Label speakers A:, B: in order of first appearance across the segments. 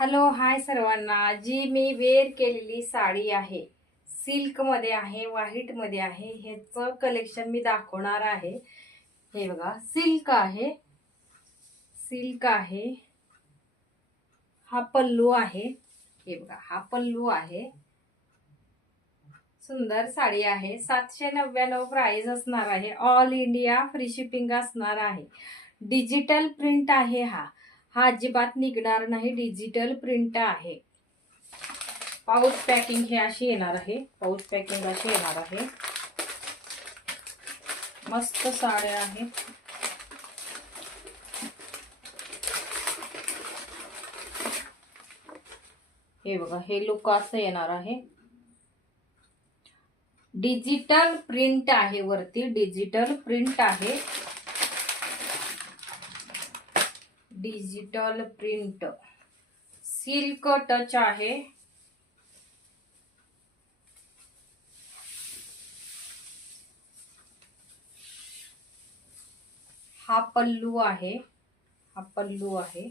A: Hello hi सर्वांना. जी मी wear केलेली साडी आहे सिल्कमध्ये आहे व्हाईटमध्ये आहे ह्याचं कलेक्शन मी दाखवणार आहे. हे बघा सिल्क आहे. सिल्क आहे. हा पल्लू आहे. हे बघा हा पल्लू आहे. सुंदर साडी आहे. सातशे नव्याण्णव प्राइस असणार आहे. ऑल इंडिया फ्री शिपिंग असणार आहे. डिजिटल प्रिंट आहे हा. हा अजिबात निघणार नाही. डिजिटल प्रिंट आहे. पाऊच पॅकिंग हे अशी येणार आहे. पाऊच पॅकिंग अशी येणार आहे. मस्त साड्या आहेत. हे बघा हे लुक असं येणार आहे. डिजिटल प्रिंट आहे वरती. डिजिटल प्रिंट आहे. Digital print. सिल्क टच आहे. हा पल्लू आहे. हा पल्लू आहे.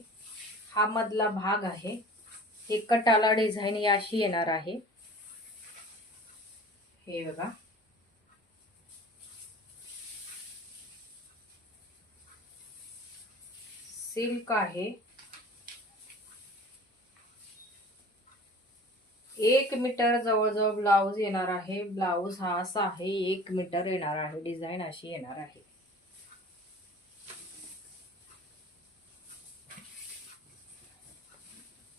A: हा मधला भाग आहे. हे कटाला डिझाईन अशी येणार आहे. हे बघा. सिल्क आहे. एक मीटर जवळजवळ ब्लाऊज येणार आहे. ब्लाऊज हा असा आहे एक मीटर येणार आहे. डिझाईन अशी येणार आहे.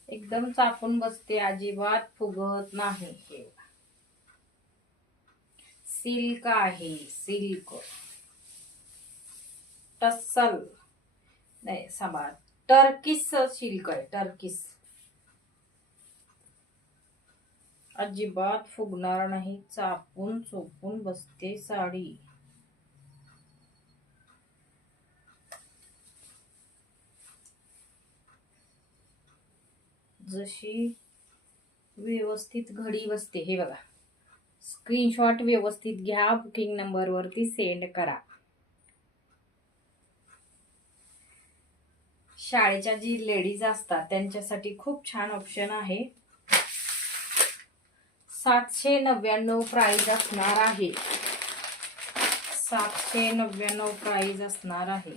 A: एकदम चापून बसते अजिबात फुगत नाही हे. सिल्क आहे सिल्क. टस्सल नाही सांभाळ. टर्किस सिल्क आहे टर्किस. अजिबात फुगणार नाही चापून चोपून बसते साडी. जशी व्यवस्थित घडी बसते हे बघा. स्क्रीनशॉट व्यवस्थित घ्या बुकिंग नंबरवरती सेंड करा. शाळेच्या जी लेडीज असतात त्यांच्यासाठी खूप छान ऑप्शन आहे. सातशे नव्याण्णव प्राईज असणार आहे. सातशे नव्याण्णव प्राईज असणार आहे.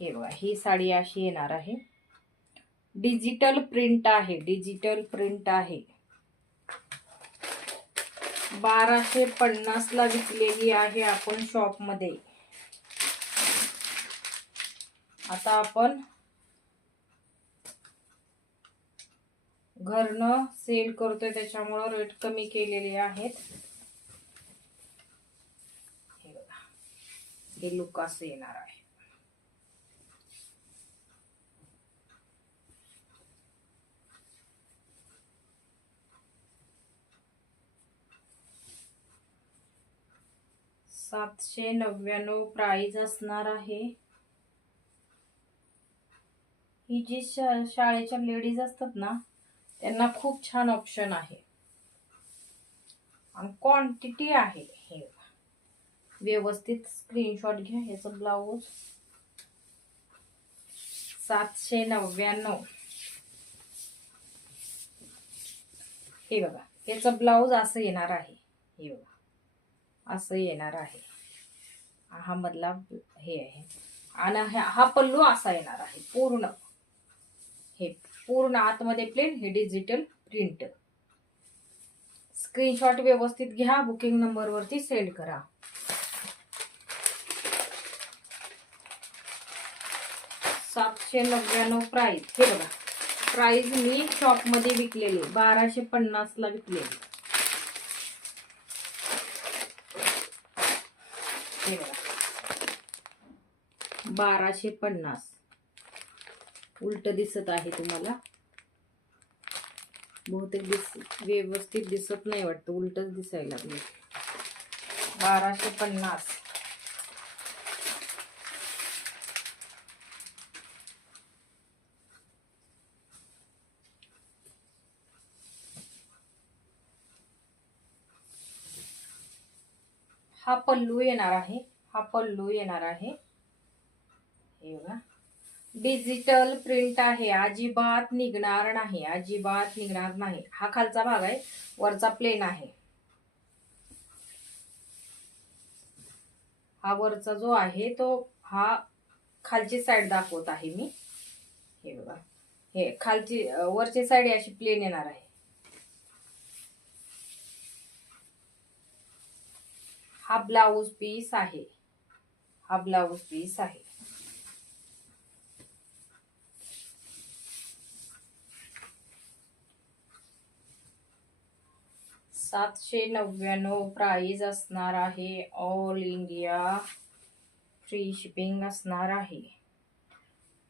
A: हे बघा ही साडी अशी येणार आहे. डिजिटल प्रिंट आहे डिजिटल प्रिंट आहे. बाराशे पन्नासला विकलेली आहे आपण शॉपमध्ये आता आपण घरनं सेल करतोय त्याच्यामुळं रेट कमी केलेले आहेत. हे लुक असं येणार आहे. सातशे नव्याण्णव प्राईज असणार आहे. ही जी शा शाळेच्या लेडीज असतात ना त्यांना खूप छान ऑप्शन आहे. आणि क्वांटिटी आहे हे व्यवस्थित स्क्रीनशॉट घ्या ह्याचं ब्लाऊज सातशे नव्याण्णव. हे बघा ह्याचं ब्लाऊज असं येणार आहे. हे बघा असं येणार आहे. हा मधला हे आहे. आणि हा हा पल्लू असा येणार आहे पूर्ण. हे पूर्ण आतमध्ये प्लेन हे डिजिटल प्रिंट स्क्रीनशॉट व्यवस्थित घ्या बुकिंग नंबरवरती सेंड करा. सातशे नव्याण्णव प्राइस हे बघा. प्राइस मी शॉपमध्ये विकलेली बाराशे पन्नासला विकलेली. हे बघा. बाराशे पन्नास. उलट दिसत आहे तुम्हाला. बहुतेक दिस व्यवस्थित दिसत नाही वाटतं उलटच दिसायला लागले बाराशे पन्नास. हा पल्लू येणार आहे हा पल्लू येणार आहे. डिजिटल प्रिंट आहे. अजिबात निघणार नाही. अजिबात निघणार नाही. हा खालचा भाग आहे. वरचा प्लेन आहे. हा वरचा जो आहे तो हा खालची साईड दाखवत आहे मी. हे बघा. हे खालची वरची साईड अशी प्लेन येणार आहे. हा ब्लाऊज पीस आहे. हा ब्लाऊज पीस आहे. सातशे नव्याण्णव प्राईज असणार आहे. ऑल इंडिया फ्री शिपिंग असणार आहे.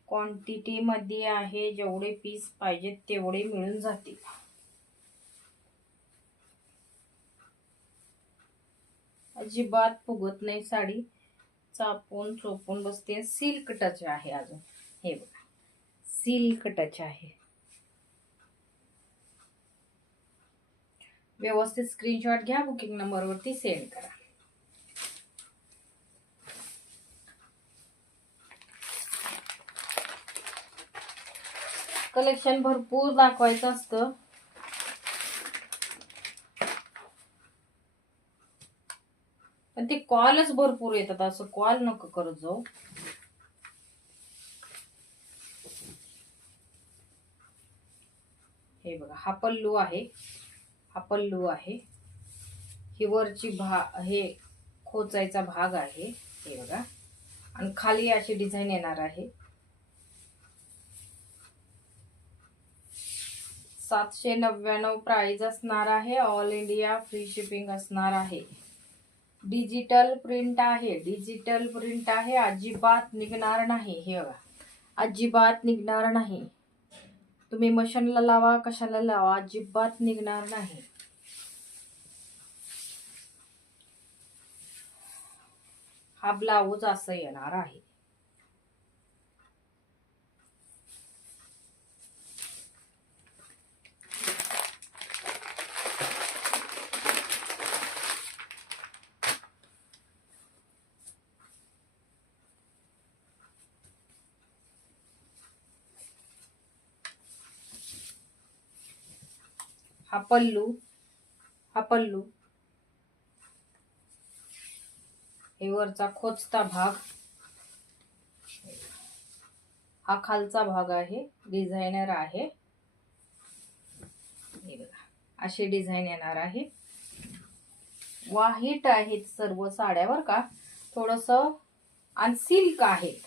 A: क्वांटिटीमध्ये आहे जेवढे पीस पाहिजेत तेवढे मिळून जातील. अजिबात फुगत नाही साडी. चापून चोपून बसते. सिल्क टच आहे अजून. हे बघा. सिल्क टच आहे. व्यवस्थित स्क्रीनशॉट घ्या बुकिंग नंबरवरती सेंड करा. कलेक्शन भरपूर दाखवायचं असतं. पण ते कॉलच भरपूर येतात असं कॉल नको करत जाऊ. हे बघा हा पल्लू आहे. हा पल्लू आहे. ही वरची भा हे खोचायचा भाग आहे. हे बघा. आणि खाली अशी डिझाईन येणार आहे. सातशे नव्याण्णव प्राईज असणार आहे. ऑल इंडिया फ्री शिपिंग असणार आहे. डिजिटल प्रिंट आहे. डिजिटल प्रिंट आहे. अजिबात निघणार नाही. हे बघा. अजिबात निघणार नाही. तुम्ही मशनला लावा कशाला लावा अजिबात निघणार नाही. हा ब्लाऊज असं येणार आहे. हा पल्लू हा पल्लू. हे वरचा खोचता भाग. हा खालचा भाग आहे डिझायनर आहे. हे बघा अशी डिझाईन येणार आहे. वाहीट आहेत सर्व साड्यावर का? थोडस आणि सिल्क आहेत.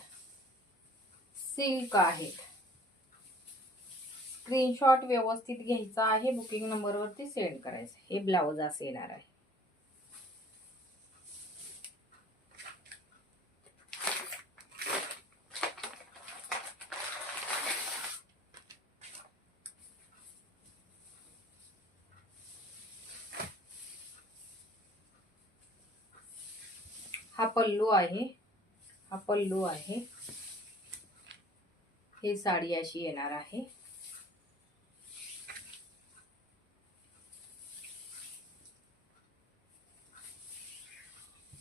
A: सिल्क आहेत. स्क्रीनशॉट व्यवस्थित घ्यायचा आहे बुकिंग नंबरवरती सेंड करायचं हे ब्लाऊज असं येणार आहे. हा पल्लू आहे. हा पल्लू आहे. हे साडी अशी येणार आहे.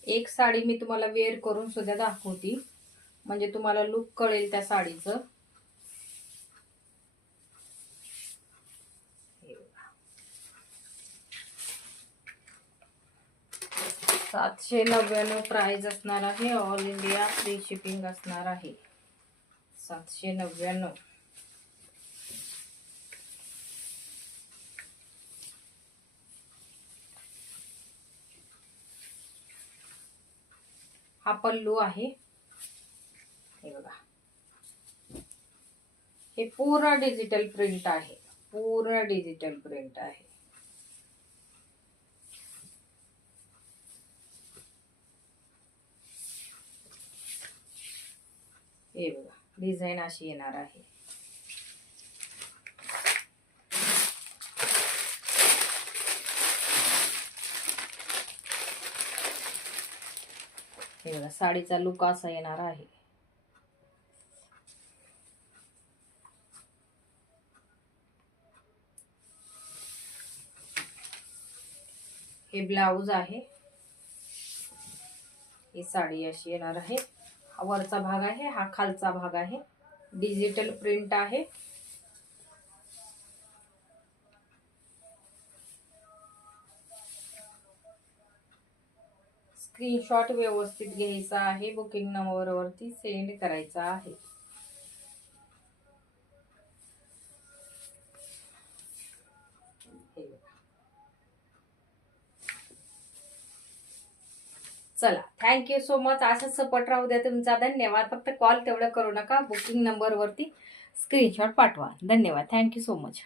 A: एक साडी मी तुम्हाला वेअर करून सुद्धा दाखवती. म्हणजे तुम्हाला लुक कळेल त्या साडीचं. सातशे नव्याण्णव प्राइस असणार आहे. ऑल इंडिया फ्री शिपिंग असणार आहे. सातशे नव्याण्णव. हा पल्लू आहे. हे बघा. हे पूर्ण डिजिटल प्रिंट आहे. पूर्ण डिजिटल प्रिंट आहे. हे बघा. डिझाईन अशी येणार आहे. हे बघा साडीचा लुक असा येणार आहे. हे ब्लाऊज आहे. ही साडी अशी येणार आहे. वरचा भाग आहे हा खालचा भाग आहे. डिजिटल प्रिंट आहे. स्क्रीनशॉट व्यवस्थित घ्यायचा आहे. बुकिंग नंबरवरती सेंड करायचा आहे. चला थँक्यू सो मच असंच सपोर्ट राहू द्या तुमचा. धन्यवाद. फक्त कॉल तेवढं करू नका. बुकिंग नंबरवरती स्क्रीनशॉट पाठवा. धन्यवाद. Thank you so much